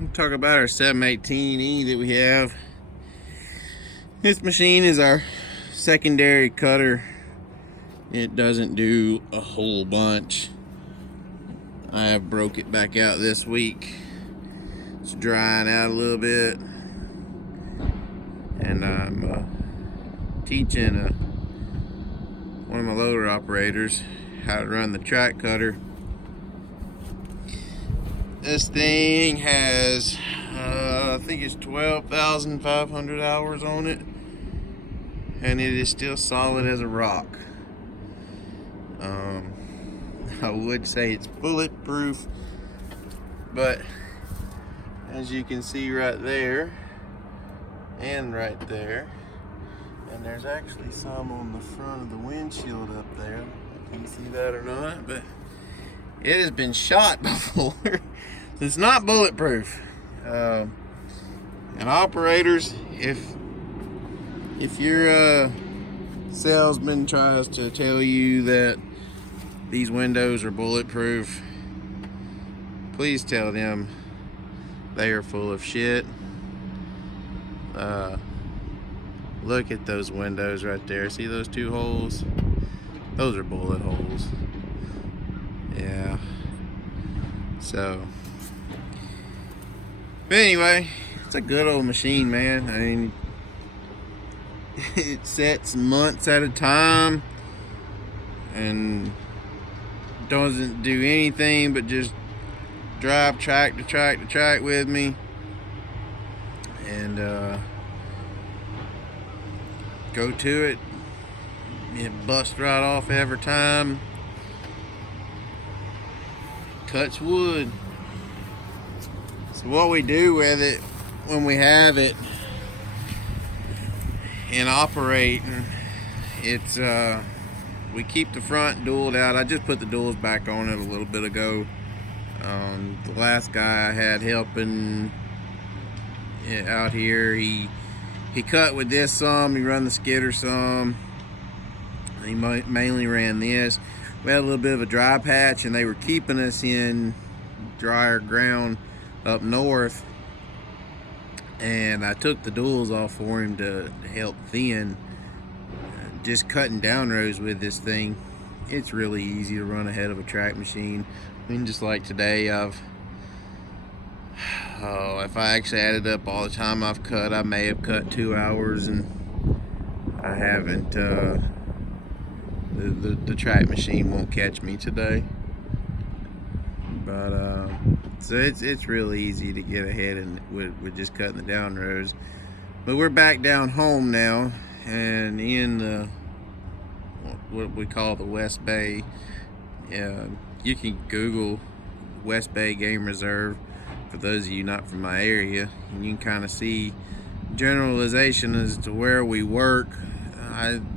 We'll talk about our 718E that we have. This machine is our secondary cutter. It doesn't do a whole bunch. I have broke it back out this week. It's drying out a little bit, and I'm teaching one of my loader operators how to run the track cutter. This thing has I think it's 12,500 hours on it, and it is still solid as a rock. I would say it's bulletproof, but as you can see right there and right there, and there's actually some on the front of the windshield up there. Can you see that or not? But it has been shot before. It's not bulletproof. And operators, if your salesman tries to tell you that these windows are bulletproof, please tell them they are full of shit. Look at those windows right there. See those two holes? Those are bullet holes. Yeah. So, but anyway, it's a good old machine, man. I mean, it sets months at a time and doesn't do anything but just drive track to track to track with me, and go to it. It busts right off every time. Cuts wood. So what we do with it when we have it and operating, it's we keep the front dualed out. I just put the duals back on it a little bit ago. The last guy I had helping out here, he cut with this some, he run the skidder some. He mainly ran this. We had a little bit of a dry patch, and they were keeping us in drier ground up north, and I took the duals off for him to help thin. Just cutting down rows with this thing, it's really easy to run ahead of a track machine. I mean, just like today, if I actually added up all the time I've cut, I may have cut 2 hours, and I haven't. The track machine won't catch me today. But so it's really easy to get ahead and with just cutting the down rows. But we're back down home now, and in the what we call the West Bay. You can Google West Bay Game Reserve for those of you not from my area, and you can kind of see generalization as to where we work.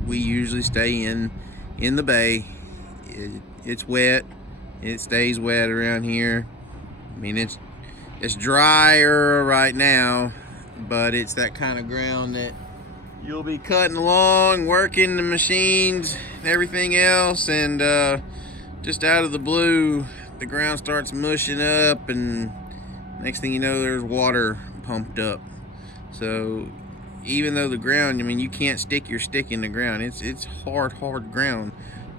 We usually stay in the bay. It's wet. It stays wet around here. I mean, it's drier right now, but it's that kind of ground that you'll be cutting along, working the machines and everything else, and just out of the blue, the ground starts mushing up, and next thing you know, there's water pumped up. So even though the ground, I mean, you can't stick your stick in the ground. It's hard ground,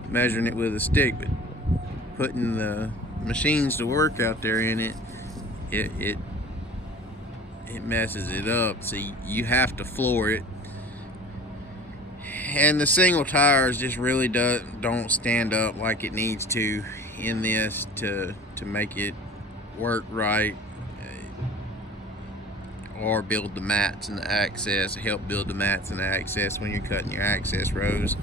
measuring it with a stick, but putting the machines to work out there in it messes it up. So you have to floor it. And the single tires just really don't stand up like it needs to in this to make it work right, or build the mats and the access, help build the mats and the access when you're cutting your access rows.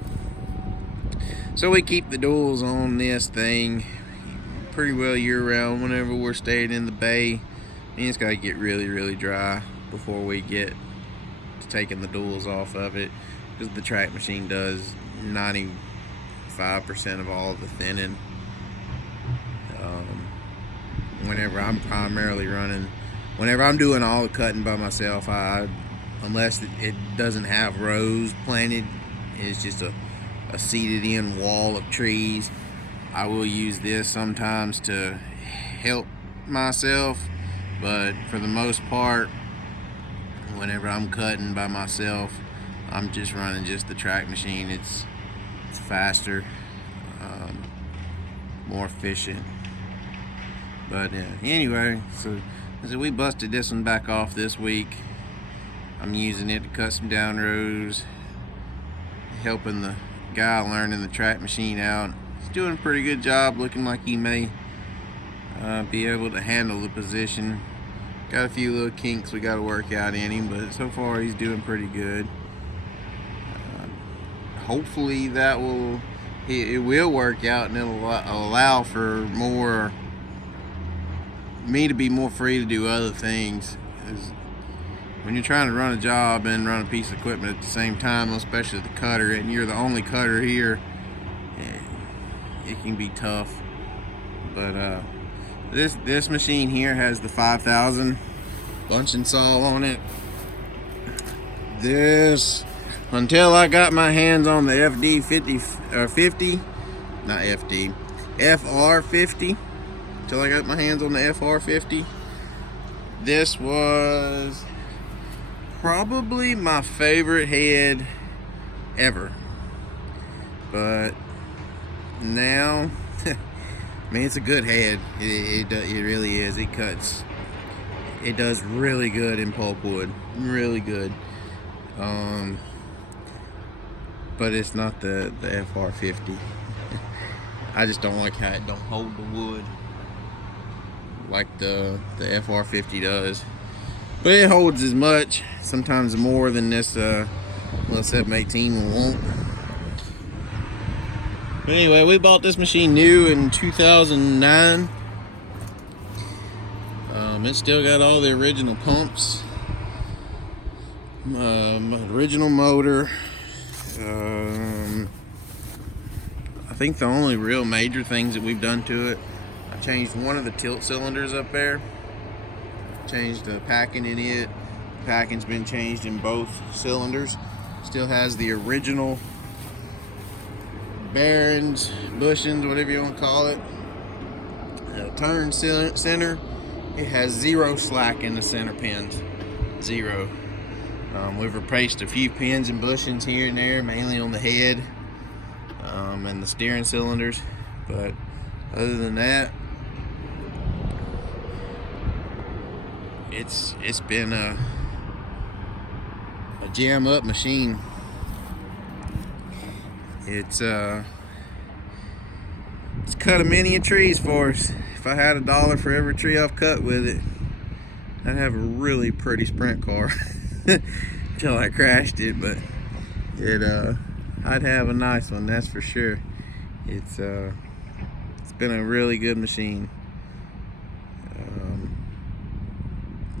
So we keep the duals on this thing pretty well year round whenever we're staying in the bay. And it's got to get really dry before we get to taking the duals off of it, because the track machine does 95% of all of the thinning. Whenever I'm primarily running, whenever I'm doing all the cutting by myself, unless it doesn't have rows planted, it's just a seated in wall of trees, I will use this sometimes to help myself. but for the most part, whenever I'm cutting by myself, I'm just running just the track machine. It's faster, more efficient. But anyway, so we busted this one back off this week. I'm using it to cut some down rows, helping the guy learning the track machine out. He's doing a pretty good job, looking like he may be able to handle the position. Got a few little kinks we got to work out in him, but so far he's doing pretty good. Hopefully that it will work out, and it'll allow for me to be more free to do other things. When you're trying to run a job and run a piece of equipment at the same time, especially the cutter, and you're the only cutter here, it can be tough. But this machine here has the 5000 bunching saw on it. This, until I got my hands on the FR50, until I got my hands on the FR50, this was probably my favorite head ever. But now, man, it's a good head. It really is. It cuts. It does really good in pulpwood. Really good. But it's not the FR50. I just don't like how it don't hold the wood like the FR50 does. But it holds as much, sometimes more than this little 718 will won't. But anyway, we bought this machine new in 2009. It's still got all the original pumps, original motor. I think the only real major things that we've done to it, I changed one of the tilt cylinders up there. Changed the packing in it. The packing's been changed in both cylinders. Still has the original bearings, bushings, whatever you want to call it. Turn center. It has 0 slack in the center pins. 0. We've replaced a few pins and bushings here and there, mainly on the head and the steering cylinders. But other than that, it's been a jam up machine. It's cut a many trees for us. If I had $1 for every tree I've cut with it, I'd have a really pretty sprint car. Until I crashed it, but I'd have a nice one, that's for sure. It's been a really good machine.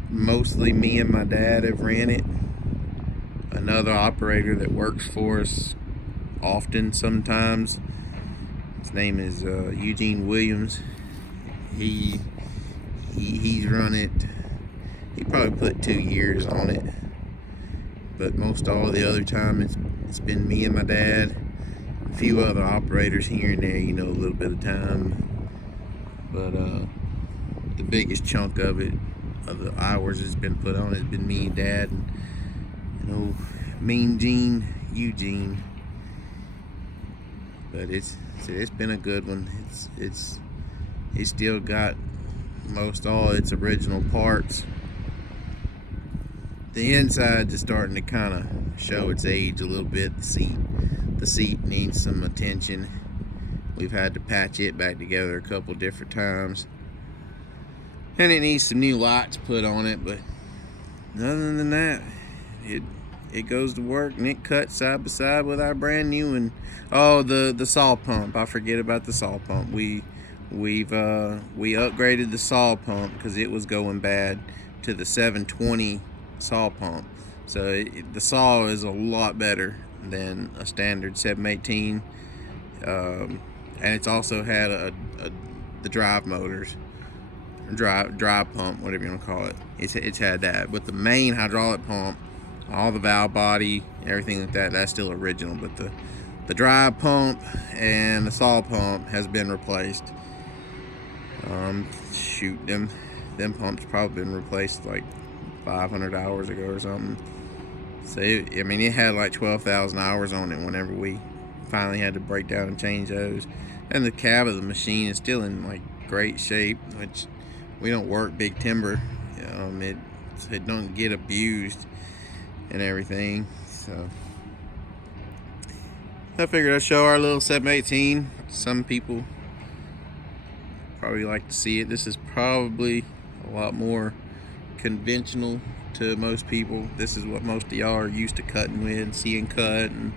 Mostly me and my dad have ran it. Another operator that works for us often sometimes, his name is Eugene Williams. He's run it. He probably put 2 years on it, but most all the other time it's been me and my dad, a few other operators here and there, a little bit of time. But the biggest chunk of the hours that's been put on has been me and Dad, and Mean Gene, Eugene. But it's been a good one. It's still got most all its original parts. The inside is starting to kind of show its age a little bit. The seat needs some attention. We've had to patch it back together a couple different times, and it needs some new lights put on it. But other than that, it goes to work, and it cuts side by side with our brand new one. Oh, the saw pump. I forget about the saw pump. We upgraded the saw pump because it was going bad to the 720 saw pump. So the saw is a lot better than a standard 718, and it's also had the drive motors, drive pump, whatever you want to call it. It's had that, but the main hydraulic pump, all the valve body, everything like that, that's still original. But the drive pump and the saw pump has been replaced. Them them pumps probably been replaced like 500 hours ago or something. So I mean, it had like 12,000 hours on it whenever we finally had to break down and change those. And the cab of the machine is still in like great shape, which we don't work big timber. It don't get abused and everything. So I figured I'd show our little 718. Some people probably like to see it. This is probably a lot more conventional to most people. This is what most of y'all are used to cutting with, seeing cut and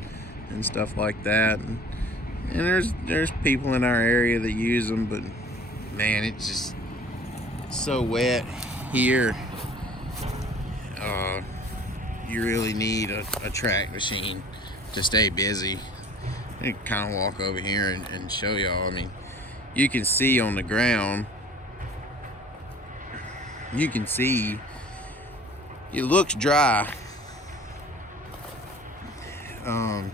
stuff like that. And there's people in our area that use them, but man, it's so wet here. You really need a track machine to stay busy. I can kind of walk over here and show y'all. I mean, you can see on the ground, you can see it looks dry. But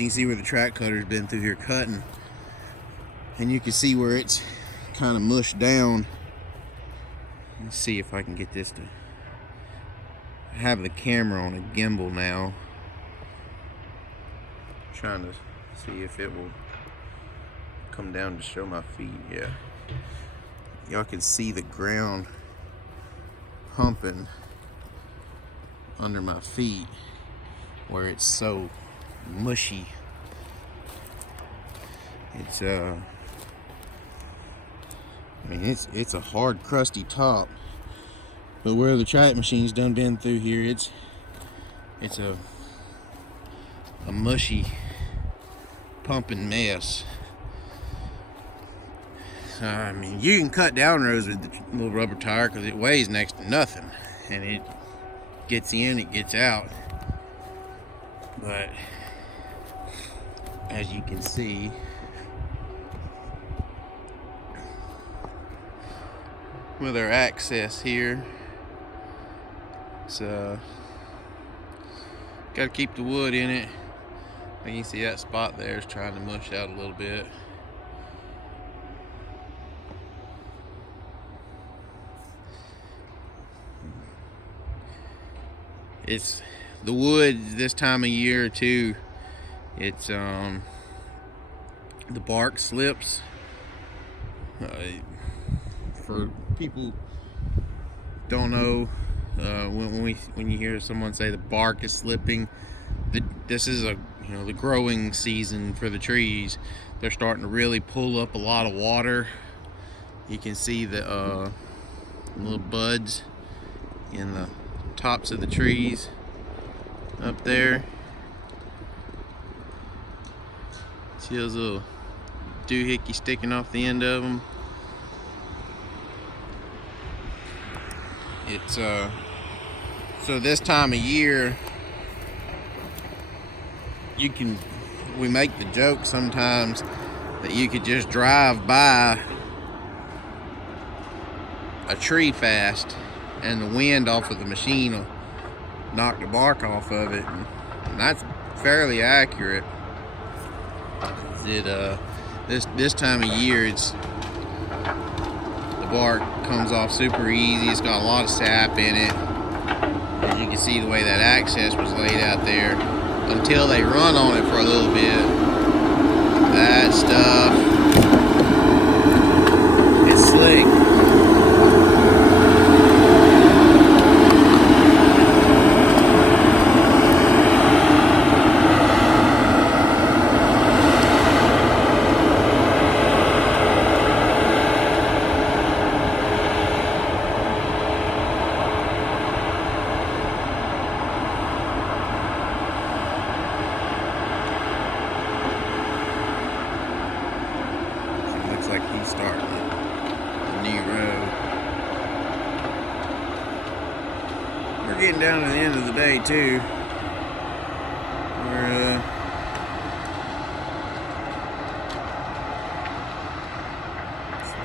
you can see where the track cutter's been through here cutting, and you can see where it's kind of mushed down. Let's see if I can get this to have the camera on a gimbal now. I'm trying to see if it will come down to show my feet. Yeah, y'all can see the ground humping under my feet where it's so mushy. It's I mean, it's a hard, crusty top, but where the track machine's done been through here, it's a mushy, pumping mess. So, I mean, you can cut down rows with the little rubber tire because it weighs next to nothing, and it gets in, it gets out. But as you can see, with our access here, it's got to keep the wood in it. And you can see that spot there is trying to mush out a little bit. It's the wood this time of year too. It's the bark slips. For people don't know, when you hear someone say the bark is slipping, this is the growing season for the trees. They're starting to really pull up a lot of water. You can see the little buds in the tops of the trees up there. See those little doohickeys sticking off the end of them? It's so this time of year, we make the joke sometimes that you could just drive by a tree fast and the wind off of the machine will knock the bark off of it, and that's fairly accurate. This time of year, the bark comes off super easy. It's got a lot of sap in it. As you can see, the way that access was laid out there, until they run on it for a little bit, that stuff is slick. Like he's starting a new road. We're getting down to the end of the day too.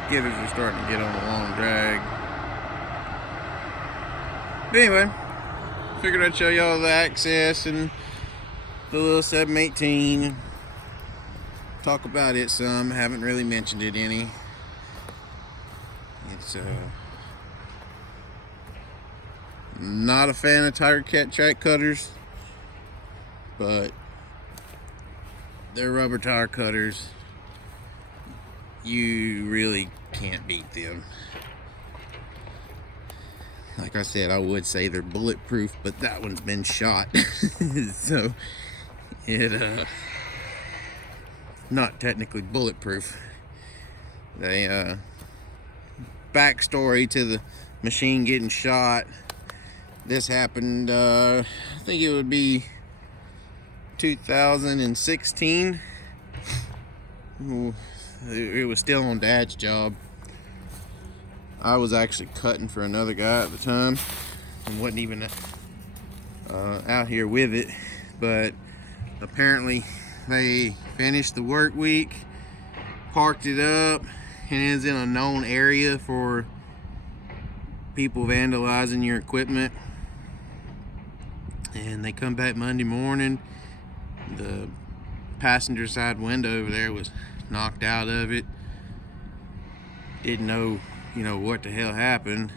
Skidders are starting to get on a long drag. But anyway, figured I'd show y'all the access and the little 718. Talk about it some. Haven't really mentioned it any. It's not a fan of tire cat track cutters, but they're rubber tire cutters. You really can't beat them. Like I said, I would say they're bulletproof, but that one's been shot. So it not technically bulletproof. They backstory to the machine getting shot. This happened, I think it would be 2016. It was still on Dad's job. I was actually cutting for another guy at the time and wasn't even out here with it. But apparently they finished the work week, parked it up, and it's in a known area for people vandalizing your equipment. And they come back Monday morning, the passenger side window over there was knocked out of it. Didn't know, what the hell happened.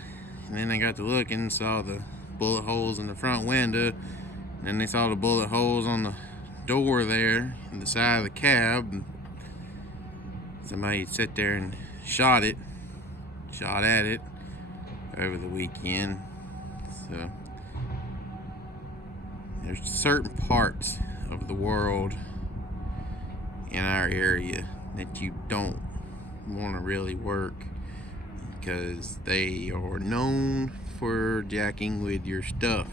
And then they got to looking and saw the bullet holes in the front window. And then they saw the bullet holes on the door there in the side of the cab. And somebody sat there and shot at it over the weekend. So there's certain parts of the world in our area that you don't want to really work, because they are known for jacking with your stuff.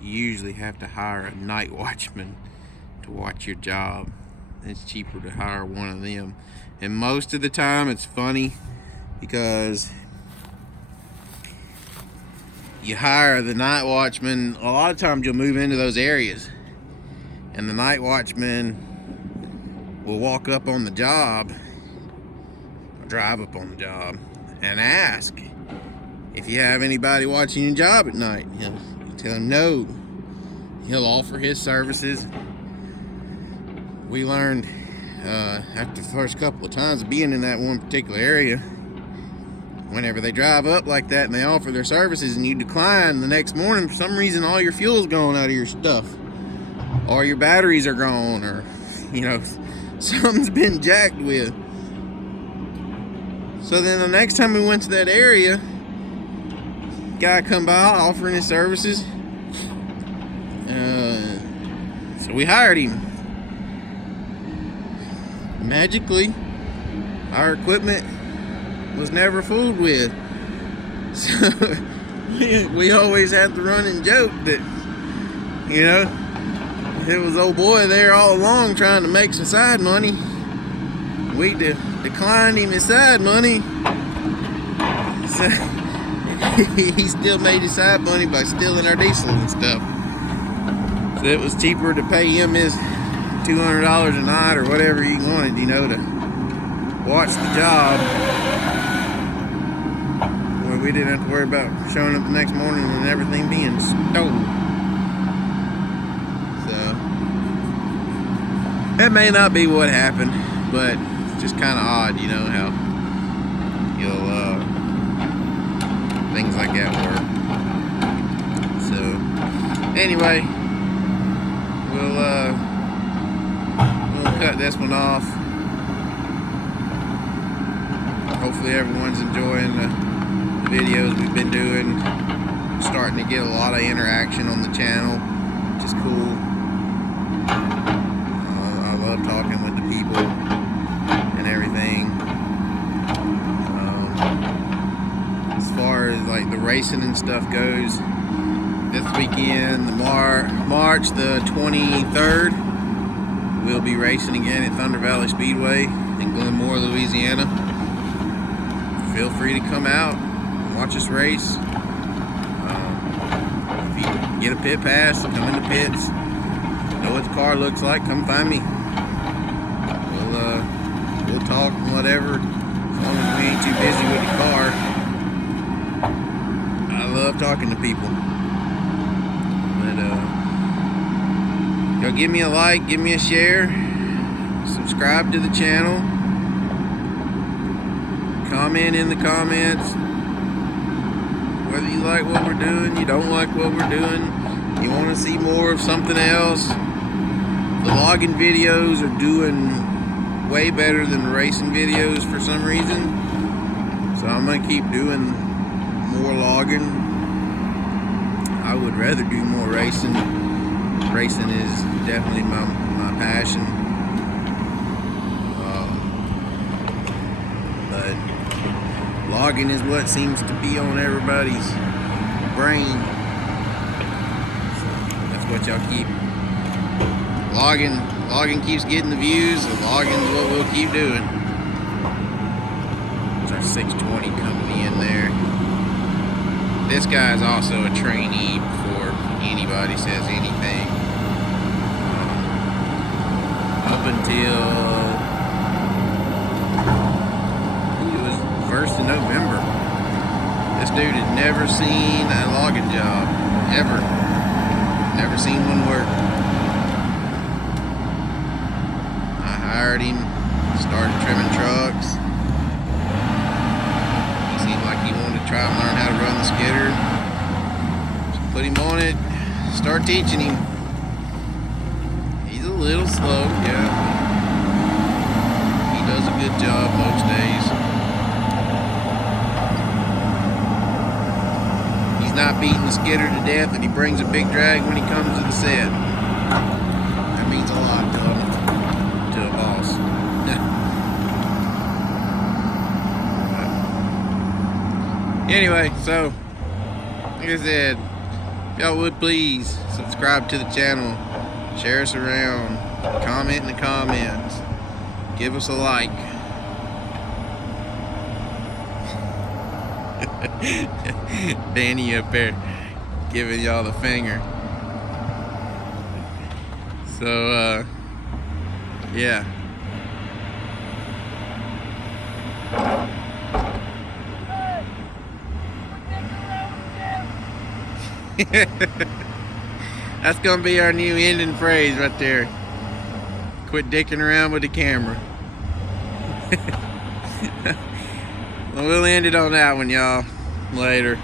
You usually have to hire a night watchman to watch your job. It's cheaper to hire one of them. And most of the time it's funny, because you hire the night watchman, a lot of times you'll move into those areas and the night watchman will walk up on the job, or drive up on the job, and ask if you have anybody watching your job at night. He'll tell him no. He'll offer his services. We learned after the first couple of times of being in that one particular area, whenever they drive up like that and they offer their services and you decline, the next morning for some reason all your fuel's gone out of your stuff, or your batteries are gone, or something's been jacked with. So then the next time we went to that area, guy come by offering his services. So we hired him. Magically, our equipment was never fooled with. So we always had the running joke that, it was old boy there all along trying to make some side money. We declined him his side money. So he still made his side money by stealing our diesel and stuff. So it was cheaper to pay him his $200 a night or whatever he wanted, to watch the job, where we didn't have to worry about showing up the next morning and everything being stolen. So that may not be what happened, but it's just kind of odd, how things like that work. So anyway, we'll cut this one off. Hopefully everyone's enjoying the videos we've been doing. Starting to get a lot of interaction on the channel, which is cool. I love talking with the people and everything. As far as like the racing and stuff goes, this weekend, March the 23rd, we'll be racing again at Thunder Valley Speedway in Glenmore, Louisiana. Feel free to come out and watch us race. If you get a pit pass, come in the pits, know what the car looks like, come find me. We'll talk and whatever, as long as we ain't too busy with the car. I love talking to people. But give me a like, give me a share, subscribe to the channel, comment comment in the comments whether you like what we're doing, you don't like what we're doing, you want to see more of something else. The logging videos are doing way better than the racing videos for some reason, so I'm gonna keep doing more logging. I would rather do more racing. Racing is definitely my passion, but logging is what seems to be on everybody's brain. So that's what y'all keep. Logging keeps getting the views, and logging is what we'll keep doing. There's our 620 company in there. This guy is also a trainee before anybody says anything. Up until it was 1st of November, this dude had never seen a logging job, ever. Never seen one work. I hired him, started trimming trucks. He seemed like he wanted to try and learn how to run the skidder. So put him on it, start teaching him. He's a little slow, yeah. He does a good job most days. He's not beating the skidder to death, and he brings a big drag when he comes to the set. That means a lot to a boss. Anyway, so like I said, if y'all would please subscribe to the channel, share us around, comment in the comments, give us a like. Danny up there giving y'all the finger. So yeah. That's gonna be our new ending phrase right there. Quit dicking around with the camera. Well, we'll end it on that one, y'all. Later.